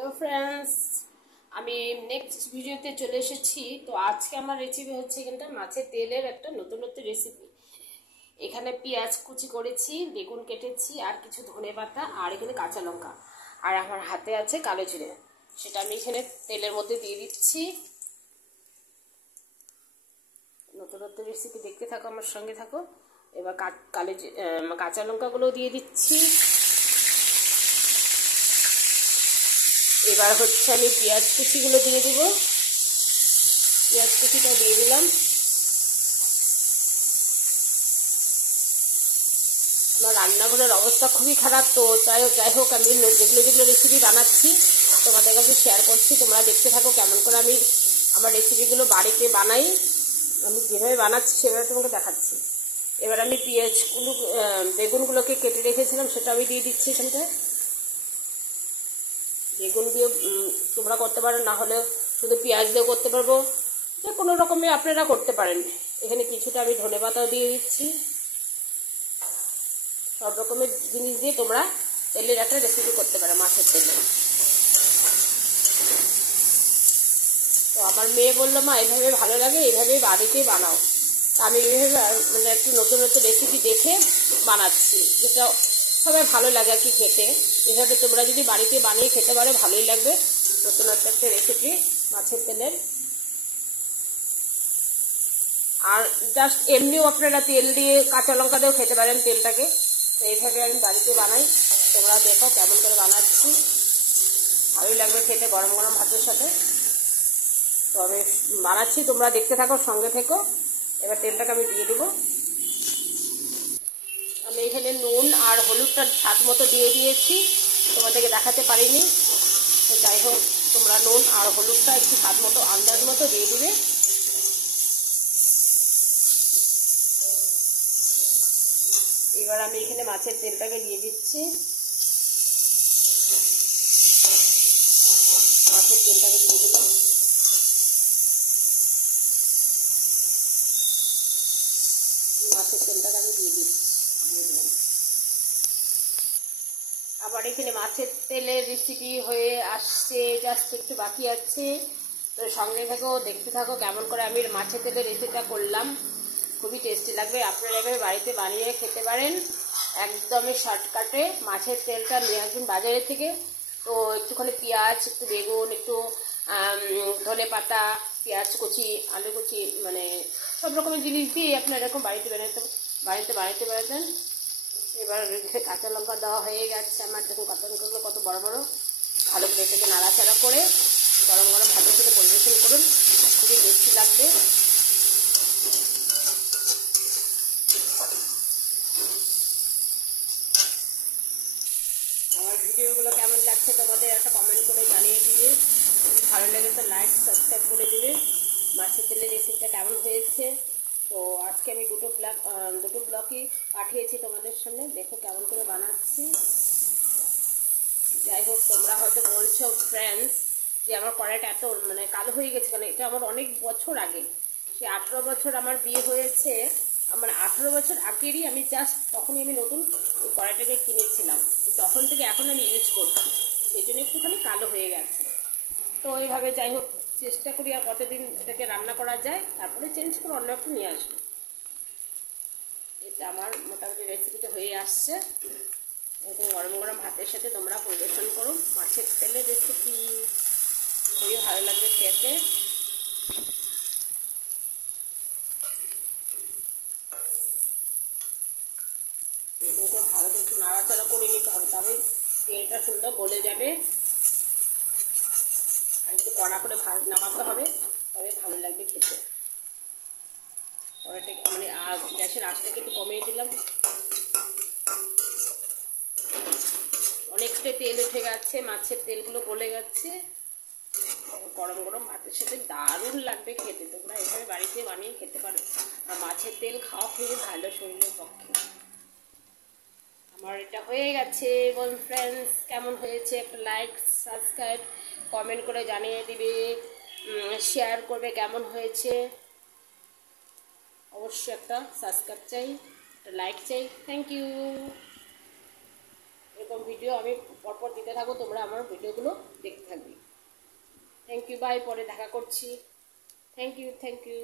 Hello friends, আমি next ভিডিওতে চলে এসেছি। তো আজকে আমার রেসিপি হচ্ছে এখানটা মাছের তেলের একটা নতুন নতুন রেসিপি। এখানে পেঁয়াজ কুচি করেছি, বেগুন কেটেছি, আর কিছু ধনেপাতা, আর এখানে কাঁচা লঙ্কা, আর আমার হাতে আছে কালো জিরে। সেটা আমি এখানে তেলের মধ্যে দিয়ে দিচ্ছি। নতুন নতুন রেসিপি দেখতে থাকো, আমার সঙ্গে থাকো। এবার কাঁচা লঙ্কাগুলো দিয়ে দিচ্ছি। এবার হচ্ছে আমি পেঁয়াজ কুচিগুলো দিয়ে দেবো। পেঁয়াজ কুচিটা দিয়ে দিলাম। আমার রান্নাঘরের অবস্থা খুবই খারাপ, তো যাই হোক আমি যেগুলো রেসিপি বানাচ্ছি তোমাদের কাছে শেয়ার করছি। তোমরা দেখতে থাকো কেমন করে আমি আমার রেসিপিগুলো বাড়িতে বানাই। আমি যেভাবে বানাচ্ছি সেভাবে তোমাকে দেখাচ্ছি। এবার আমি বেগুনগুলোকে কেটে রেখেছিলাম, সেটা আমি দিয়ে দিচ্ছি এখানটায়। বেগুন দিয়ে তোমরা করতে পারো, না হলে শুধু পেঁয়াজ দিয়েও করতে পারবো, যে কোনো রকমে আপনারা করতে পারেন। এখানে কিছুটা আমি ধনেপাতাও দিয়ে দিচ্ছি। সব রকমের জিনিস দিয়ে তোমরা তেলের একটা রেসিপি করতে পারো, মাছের তেলে। তো আমার মেয়ে বললো, মা এইভাবে ভালো লাগে, এইভাবেই বাড়িতেই বানাও। তা আমি এইভাবে মানে একটু নতুন নতুন রেসিপি দেখে বানাচ্ছি, যেটা সবাই ভালো লাগে আর কি খেতে। এভাবে তোমরা যদি বাড়িতে বানিয়ে খেতে পারো ভালোই লাগবে। নতুন একটা রেসিপি মাছের তেলের। আর জাস্ট এমনিও আপনারা তেল দিয়ে কাঁচা লঙ্কা দিয়েও খেতে পারেন তেলটাকে। তো এইভাবে আমি বাড়িতে বানাই, তোমরা দেখো কেমন করে বানাচ্ছি। ভালোই লাগবে খেতে গরম গরম ভাতের সাথে। তো আমি বানাচ্ছি, তোমরা দেখতে থাকো, সঙ্গে থেকো। এবার তেলটাকে আমি দিয়ে দেবো। আমি এখানে নুন আর হলুদটা স্বাদ মতো দিয়ে দিয়েছি, তোমাদেরকে দেখাতে পারিনি। তো যাই হোক, তোমরা নুন আর হলুদটা একটু স্বাদ মতো আন্দাজ মতো দিয়ে দিবে। এবার আমি এখানে মাছের তেলটাকে দিয়ে দিচ্ছি। মাছের তেলটাকে দিয়ে দিলাম। মাছের তেলটাকে আমি দিয়ে দিলাম। আবার এখানে মাছের তেলের রেসিপি হয়ে আসছে, জাস্ট একটু বাকি আছে। তো সঙ্গে থাকো, দেখতে থাকো কেমন করে আমি মাছের তেলের রেসিপিটা করলাম। খুবই টেস্টি লাগবে, আপনারা এভাবে বাড়িতে বানিয়ে খেতে পারেন। একদমই শর্টকাটে মাছের তেলটা নিয়ে আসবেন বাজারে থেকে। তো একটুখানি পেঁয়াজ, একটু বেগুন, একটু ধনেপাতা, পেঁয়াজ কুচি, আলু কুচি, মানে সব রকমের জিনিস দিয়ে আপনারা এরকম বাড়িতে বানাতে পারবেন। এবার কাঁচা লঙ্কা দেওয়া হয়ে গেছে আমার। দেখুন কাঁচা লঙ্কাগুলো কত বড় বড়। ভালো করে এটাকে নাড়াচাড়া করে গরম গরম ভাতের সাথে পরিবেশন করুন, খুবই টেস্টি লাগবে। আমার ভিডিওগুলো কেমন লাগছে তোমাদের একটা কমেন্ট করে জানিয়ে দিবে। ভালো লাগে তো লাইক সাবস্ক্রাইব করে দিবে। মাছের তেলের রেসিপিটা কেমন হয়েছে। তো আজকে আমি দুটো ব্লগই পাঠিয়েছি তোমাদের সামনে, দেখো কেমন করে বানাচ্ছি। যাই হোক, তোমরা হয়তো বলছো ফ্রেন্ডস যে আমার কড়াইটা এত মানে কালো হয়ে গেছে কেন। এটা আমার অনেক বছর আগে, সে 18 বছর আমার বিয়ে হয়েছে। আমার 18 বছর আগেরই আমি জাস্ট তখনই আমি নতুন ওই কড়াইটাকে কিনেছিলাম। তখন থেকে এখন আমি ইউজ করছি, সেই জন্য একটুখানি কালো হয়ে গেছে। তো এইভাবে যাই হোক চেষ্টা করি আর কতদিন এটাকে রান্না করা যায়, তারপরে চেঞ্জ করে অন্য একটু নিয়ে আসবো। এটা আমার মোটামুটি রেসিপিটা হয়ে আসছে। এবং গরম গরম ভাতের সাথে তোমরা পরিবেশন করো মাছের তেলের রেসিপি, খুবই ভালো লাগবে খেতে। এগুলোকে ভালো করে একটু নাড়াচাড়া করে নিতে হবে, তবে তেলটা সুন্দর গলে যাবে। আর একটু কড়া করে নামাতে হবে, তবে ভালো লাগবে খেতে। তবে মানে গ্যাসের আঁচটাকে একটু কমিয়ে দিলাম। অনেকটা তেল উঠে গেছে, মাছের তেলগুলো গলে গেছে। গরম গরম ভাতের সাথে দারুণ লাগবে খেতে। তোমরা এভাবে বাড়িতে বানিয়ে খেতে পারো। আর মাছের তেল খাওয়া খুবই ভালো শরীরের পক্ষে। আমার এটা হয়ে গেছে। এবং ফ্রেন্ডস কেমন হয়েছে একটা লাইক সাবস্ক্রাইব কমেন্ট করে জানিয়ে দিবে, শেয়ার করবে কেমন হয়েছে। অবশ্যই একটা সাবস্ক্রাইব চাই, একটা লাইক চাই। Thank you. এরকম ভিডিও আমি পরপর দিতে থাকবো, তোমরা আমার ভিডিওগুলো দেখতে থাকবে। থ্যাংক ইউ, বাই, পরে দেখা করছি। Thank you.